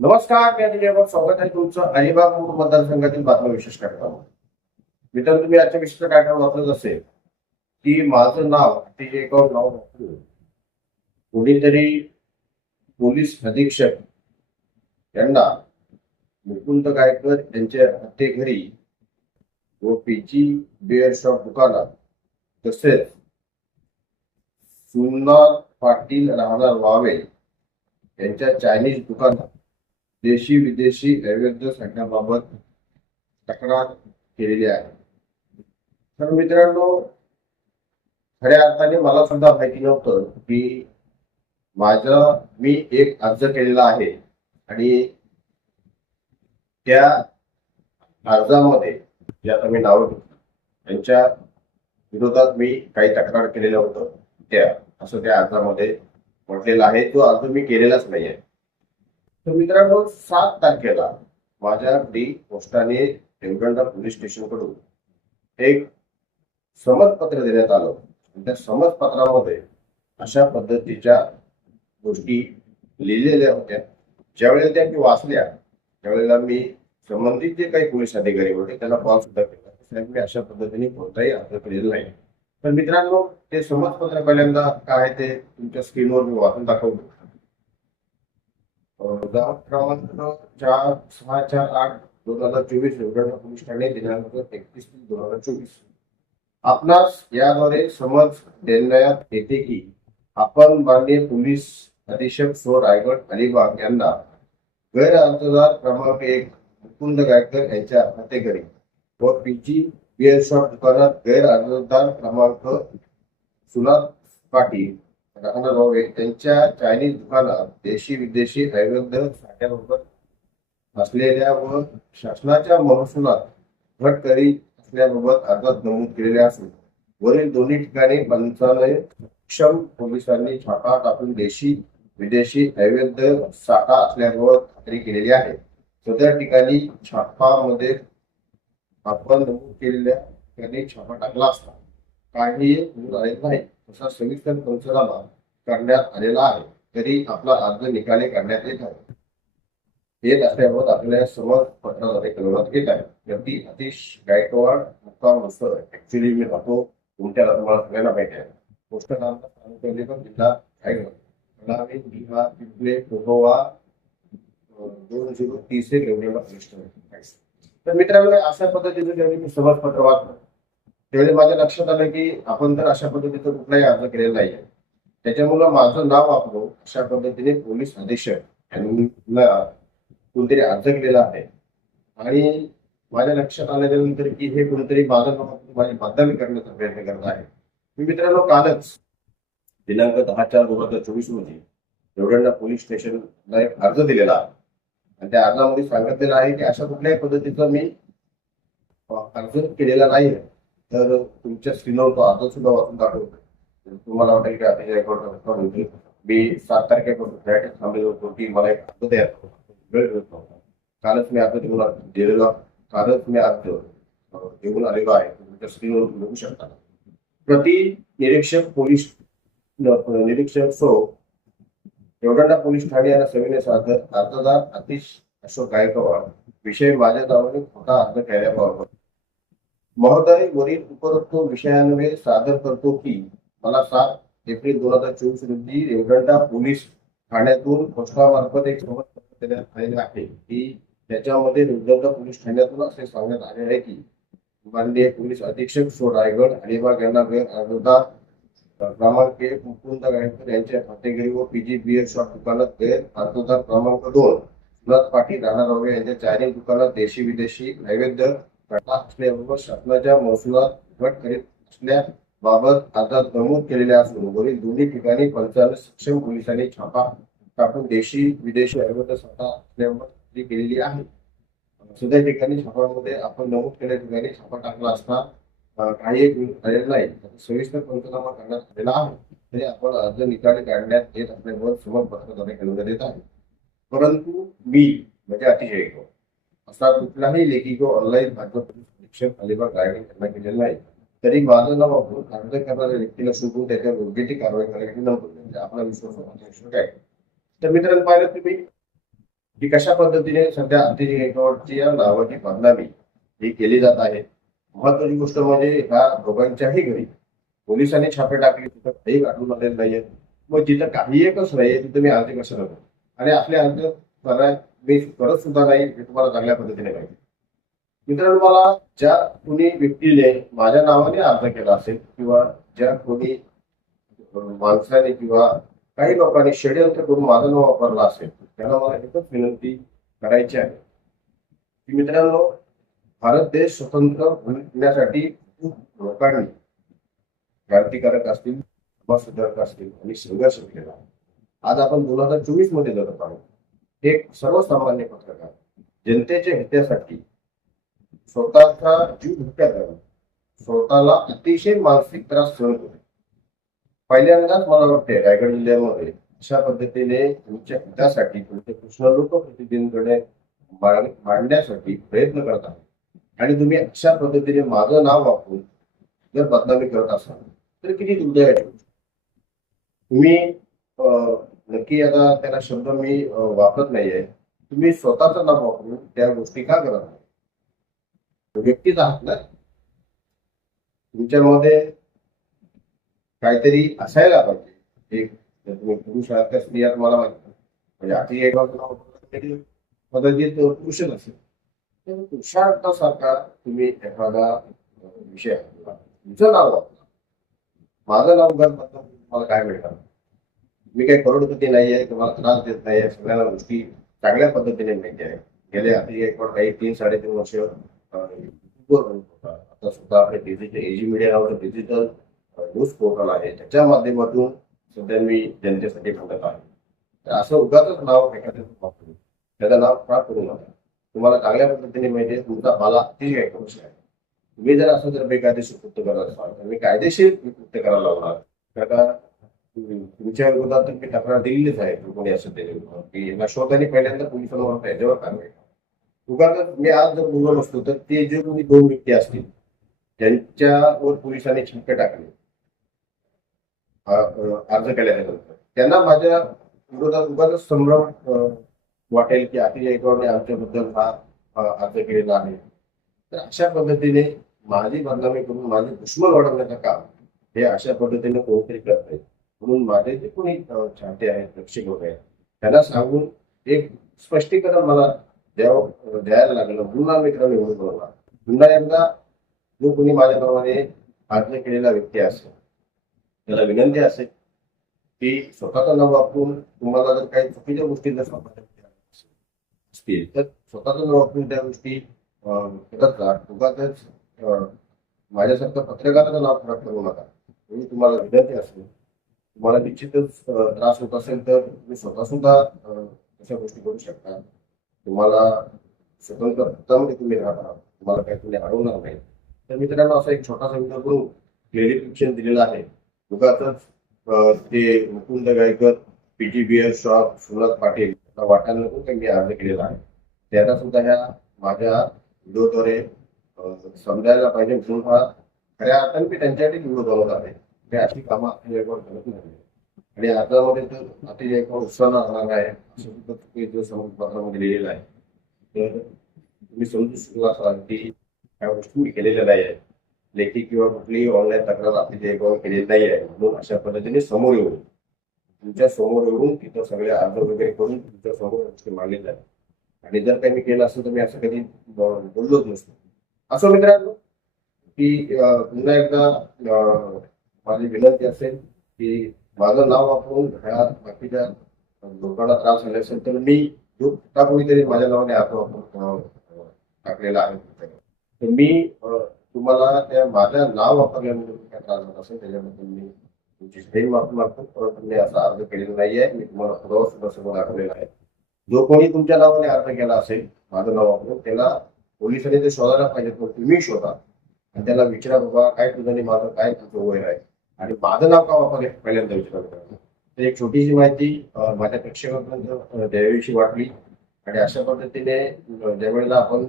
नमस्कार मी अनिल स्वागत आहे तुमचं अलिबाग पूर्व मतदारसंघातील बातम्या विशेष कार्यक्रम. मित्र तुम्ही आजच्या विशिष्ट कार्यक्रम वाचत असेल की माझं नाव ते एक नाव वापरून कोणीतरी पोलीस अधीक्षक यांना मुकुंद गायकर यांच्या हत्येघरी व पीची बिअर शॉप दुकानात तसेच सोमनाथ पाटील राहणार वावे यांच्या चायनीज दुकानात देशी विदेशी नैवेद्य सांगण्याबाबत तक्रार केलेली आहे. तर मित्रांनो खऱ्या अर्थाने मला सुद्धा माहिती नव्हतं की माझं मी एक अर्ज केलेला आहे आणि त्या अर्जामध्ये जे आता मी नाव त्यांच्या विरोधात मी काही तक्रार केलेलं होतं त्या असं त्या अर्जामध्ये म्हटलेलं आहे. तो अर्ज मी केलेलाच नाही आहे तर मित्रांनो सात तारखेला माझ्या डी पोस्टाने देवगंडा पोलीस स्टेशनकडून एक समजपत्र देण्यात आलं. आणि त्या समजपत्रामध्ये अशा पद्धतीच्या गोष्टी लिहिलेल्या होत्या. ज्यावेळेला त्या मी वाचल्या त्यावेळेला मी संबंधित जे काही पोलीस अधिकारी होते त्यांना कॉल सुद्धा केला. साहेब, मी अशा पद्धतीने कोणताही अर्ज केलेला नाही. पण मित्रांनो ते समजपत्र पहिल्यांदा काय ते तुमच्या स्क्रीनवर मी वाचून दाखवतो. गाव क्रमांक चार सहा चार आठ दोन हजार चोवीस रेवदंडा पोलीस ठाणे दिनांक एकतीस दोन हजार चोवीस. आपणास याद्वारे समज देण्यात येते की आपण माननीय पोलीस अधीक्षक सो रायगड अलिबाग यांना गैर अर्जदार क्रमांक एक मुकुंद गायकर यांच्या हत्येकरी व पीजी बिअर शॉप दुकानात गैर अर्जदार क्रमांक सुनाथ पाटील राहणार भावे त्यांच्या चायनीज दुकानात देशी विदेशी अवैध साठ्याबाबत असलेल्या व शासनाच्या महसुलात घट करीत असल्याबाबत अर्जात नमूद केलेले असून वरील दोन्ही ठिकाणी पंचालय सक्षम पोलिसांनी छापा टाकून देशी विदेशी अवैध साठा असल्याबाबत खात्री केलेली आहे. सदर ठिकाणी छापामध्ये आपण नमूद केलेल्या ठिकाणी छापा टाकला असता काही नाही. असा सविस्तर पंचनामा करण्यात आलेला आहे. तरी आपला अर्ज निकाली काढण्यात येत आहे. येत असल्याबाबत आपल्याला सर्व पत्राद्वारे कळवण्यात येत आहे. व्यक्ती अतिश गायकवाड मुक्काम असं ऍक्च्युली मी राहतो तुमच्याला तुम्हाला सगळ्यांना माहिती आहे. पोस्ट नामचा तालुका अलिबाग, जिल्हा रायगड बिहार पिंपले कोहोवा दोन झिरो तीस एक एवढे तर मित्रांनो अशा पद्धतीने मी सभापत्र वाचलं. त्यावेळी माझ्या लक्षात आलं की आपण तर अशा पद्धतीचा कुठलाही अर्ज केलेला नाही आहे त्याच्यामुळं माझं नाव वापरून अशा पद्धतीने पोलीस अधीक्षक यांना कोणतरी अर्ज केलेला आहे. आणि माझ्या लक्षात आल्यानंतर की हे कोणतरी माझं नाव माझी बदनामी करण्याचा प्रयत्न करत आहे. मी मित्रांनो कालच दिनांक दहा चार दोन हजार चोवीस रोजी देवडंडा पोलीस स्टेशनला एक अर्ज दिलेला आहे. आणि त्या अर्जामध्ये सांगितलेलं आहे की अशा कुठल्याही पद्धतीचा मी अर्ज केलेला नाही तर तुमच्या स्क्रीनवर तो आता सुद्धा वाचून दाखवतो. तुम्हाला वाटेल की आता रेकॉर्ड मी सात तारखेपासून फ्लॅट थांबलेलो होतो की मला एक अर्ज द्या. वेळ मिळत नव्हता. कालच मी अर्ज देऊन दिलेला कालच मी अर्ज देऊन आलेलो आहे. तुमच्या स्क्रीनवर बघू शकता. प्रति निरीक्षक पोलीस निरीक्षक सो देवडंडा पोलीस ठाणे आणि सविनय सादर अर्जदार अतिश अशोक गायकवाड विषय माझ्या दावाने खोटा अर्ज केल्याबाबत महोदय वरील उपरोक्त विषयांवर सादर करतो की मला सात एप्रिल दोन हजार चोवीस रोजी रेवडंडा पोलीस ठाण्यातून पोस्टामार्फत एक देण्यात आहे. की त्याच्यामध्ये रेवडंडा पोलीस ठाण्यातून असे सांगण्यात आले आहे की माननीय पोलीस अधीक्षक सो रायगड अलिबाग यांना वेळ अर्जदार क्रमांक एक मुकुंद गायकर यांच्या हत्येगिरी व पीजी बिअर शॉप दुकानात गैर अर्जदार क्रमांक दोन सुरत पाटील राणा रावे यांच्या चायनीज दुकानात देशी विदेशी नैवेद्य शासनाच्या महसुलात घट करीत असल्याबाबत आता नमूद केलेल्या असून वरील दोन्ही ठिकाणी पंचायत सक्षम पोलिसांनी छापा टाकून देशी विदेशी अवैध स्वतः असल्यावर केलेली आहे सध्या ठिकाणी छापामध्ये आपण नमूद केलेल्या ठिकाणी छापा टाकला असता काही एक आलेला नाही सविस्तर पंचनामा करण्यात आलेला आहे तरी आपण अर्ज निकाली काढण्यात येत असल्यामुळे समजपत्राद्वारे कळवण्यात येत आहे परंतु मी म्हणजे अतिशय एक असा कुठलाही लेखी किंवा ऑनलाईन भाजप परीक्षक अलिबाग रायगड यांना केलेला नाही तरी माझं नाव वापरून अर्ज करणाऱ्या व्यक्तीला शोधून त्याच्यावर योग्य ती कारवाई करण्यासाठी नव्हतं म्हणजे आपला विश्वास आवश्यक आहे. तर मित्रांनो पाहिलं तुम्ही की कशा पद्धतीने सध्या अतिथी गायकवाडची या नावाची बदनामी ही केली जात आहे. महत्वाची गोष्ट म्हणजे ह्या दोघांच्याही घरी पोलिसांनी छापे टाकले तिथं काही आढळून आलेलं नाहीये. मग जिथं काही एकच नाहीये तिथं मी अर्ज कसं करतो. आणि आपले अर्ज मी करत सुद्धा नाही हे तुम्हाला चांगल्या पद्धतीने पाहिजे मित्रांनो मला ज्या कोणी व्यक्तीने माझ्या नावाने अर्ज केला असेल किंवा ज्या कोणी माणसाने किंवा काही लोकांनी षडयंत्र करून माझं नाव वापरला असेल त्यांना मला एकच विनंती करायची आहे की मित्रांनो भारत देश स्वतंत्र होण्यासाठी खूप लोकांनी क्रांतिकारक असतील समाजसुधारक असतील आणि संघर्ष केला आज आपण दोन हजार चोवीसमध्ये जगत आहोत. एक सर्वसामान्य पत्रकार जनतेच्या हितासाठी स्वतःचा जीव धोक्यात घालून स्वतःला अतिशय मानसिक त्रास सहन करतो पहिल्यांदाच मला वाटते रायगड जिल्ह्यामध्ये अशा पद्धतीने तुमच्या हितासाठी तुमच्या कृष्ण लोकप्रतिनिधींकडे मांडण्यासाठी प्रयत्न करत आहे. आणि तुम्ही अशा पद्धतीने माझं नाव वापरून जर बदनामी करत असाल तर किती दुर्दैव तुम्ही अं, नक्की आता त्याला शब्द मी वापरत नाहीये. तुम्ही स्वतःच नाव वापरून त्या गोष्टी का करत नाही? व्यक्तीच आहात ना? तुमच्यामध्ये काहीतरी असायला पाहिजे. एक तुम्ही पुरुष आहात त्या स्त्रियात मला माहीत म्हणजे आधी एक कदाचित पुरुषच असेल तर पुरुषार्थासारखा तुम्ही एखादा विषय तुमचं नाव वापरा. माझं नाव उगाच बदनाम तुम्हाला काय मिळणार? मी काही करोडपती नाही आहे तुम्हाला त्रास देत नाही आहे सगळ्यांना गोष्टी चांगल्या पद्धतीने माहिती आहे. गेले आधी एक काही तीन साडेतीन वर्ष होता. आता सुद्धा आपले डिजिटल एजी मीडियावर डिजिटल न्यूज पोर्टल आहे. त्याच्या माध्यमातून सध्या मी जनतेसाठी बोलत आहे. तर असं उगाच नाव एखाद्या वापरून त्याचं नाव खराब करू नका तुम्हाला चांगल्या पद्धतीने माहिती आहे तुमचा मला अतिशय आहे. तुम्ही जर असं जर बेकायदेशीर कृत्य करत असाल तर मी कायदेशीर कृत्य करायला लावणार. कारण तुमच्या विरोधात मी तक्रार दिलेलीच आहे कोणी असं ते की शोधाने पहिल्यांदा पोलिसांवर त्याच्यावर कारवाई उगाच मी आज जर बोललो नसतो तर ते जे कोणी दोन व्यक्ती असतील त्यांच्यावर पोलिसांनी छापे टाकले. अर्ज केल्यानंतर त्यांना माझ्या विरोधात उगाच संभ्रम वाटेल की अतिशय गायकवाडने आमच्याबद्दल हा अर्ज केलेला आहे. तर अशा पद्धतीने माझी बदनामी करून माझे दुश्मन वाढवण्याचं काम हे अशा पद्धतीने कोणतरी करता येईल म्हणून माझे जे कोणी चाहते आहेत प्रेक्षक वगैरे. त्यांना सांगून एक स्पष्टीकरण मला द्यावं द्यायला लागलं. पुन्हा मित्रांनी म्हणून बोलला पुन्हा एकदा जो कोणी माझ्याप्रमाणे अर्ज केलेला व्यक्ती असेल त्याला विनंती असेल की स्वतःचं नाव वापरून तुम्हाला जर काही चुकीच्या गोष्टी जर असतील तर स्वतःचं नाव वापरून त्या गोष्टी अं, करत जा माझ्यासारखं पत्रकाराचं नाव खराब करू नका. मी तुम्हाला विनंती असेल तुम्हाला निश्चितच त्रास होत असेल तर तुम्ही स्वतः सुद्धा अशा गोष्टी करू शकता. तुम्हाला स्वतंत्र हक्कामध्ये तुम्ही राहणार आहात. तुम्हाला काही तुम्ही अडवणार नाही. तर मित्रांनो असा एक छोटासा व्हिडिओ करून क्लिअरिफिकेशन दिलेला आहे. उगाच ते Mukund Gaikar PT B S shop Surat Patil या वाटायला नको की मी अर्ज केलेला आहे. त्यांना सुद्धा ह्या माझ्या व्हिडिओद्वारे समजायला पाहिजे म्हणून हा खऱ्या अर्थाने मी त्यांच्यासाठी व्हिडिओ बनवत आहे. अशी कामं आपल्या करत नाही. आणि आतामध्ये तर अतिशय एक उत्साह राहणार आहे. असं सुद्धा चुकीचं समाजपत्रामध्ये लिहिलेलं आहे तर तुम्ही समजू शकला असाल की ह्या गोष्टी केलेल्या नाही आहेत. लेखी किंवा कुठलीही ऑनलाईन तक्रार आपली जे केलेली नाही आहे. म्हणून अशा पद्धतीने समोर येऊन तुमच्यासमोर येऊन तिथं सगळे अर्ज वगैरे करून तुमच्यासमोर गोष्टी मांडलेल्या आहेत. आणि जर काही मी केलं असेल तर मी असं कधी बोललोच नसतो. असं मित्रांनो की पुन्हा एकदा माझी विनंती असेल की माझं नाव वापरून ह्या बाकीच्या लोकांना त्रास झाले असेल तर मी जो कुठला कोणीतरी माझ्या नावाने अर्ज वापरून टाकलेला आहे. तर मी तुम्हाला त्या माझ्या नाव वापरल्यामुळे काय त्रास होत असेल त्याच्याबद्दल मी तुमची श्रेणी माफी मागतो. परंतु मी असा अर्ज केलेला नाहीये. मी तुम्हाला पुरावा सुद्धा समोर दाखवलेला आहे. जो कोणी तुमच्या नावाने अर्ज केला असेल माझं नाव वापरून त्याला पोलिसांनी ते शोधायला पाहिजे तुम्ही शोधा. आणि त्याला विचारा बाबा काय तुझं माझं काय तुझं वय आहे? आणि माझं नाव का वापरले पहिल्यांदा विचार तर. एक छोटीशी माहिती माझ्या प्रेक्षकांपर्यंत अं, द्यावीशी वाटली. आणि अशा पद्धतीने ज्या वेळेला आपण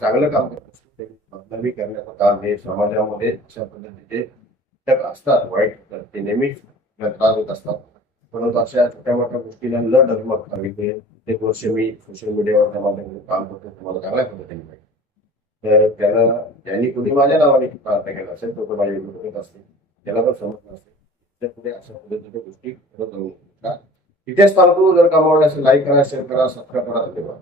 चांगलं काम करतो बदनामी करण्याचं काम हे समाजामध्ये अशा पद्धतीचे घटक असतात वाईट तर ते नेहमीच त्रास होत असतात. परंतु अशा छोट्या मोठ्या गोष्टीला न डगमगता म्हणजे इथे प्रत्येक वर्ष मी सोशल मीडियावर त्या माध्यमातून काम करतो तुम्हाला चांगल्या पद्धतीने माहिती. तर त्याला ज्यांनी कुणी माझ्या नावाने प्रार्थना केला असेल तो माझ्या विरोधात असतील. त्याला पण समजलं असेल. त्या पुढे अशा पद्धतीच्या गोष्टी. करत जाऊ नका इथेच थांबतो जर कामावर असेल लाईक करा शेअर करा सबस्क्राईब करा धन्यवाद.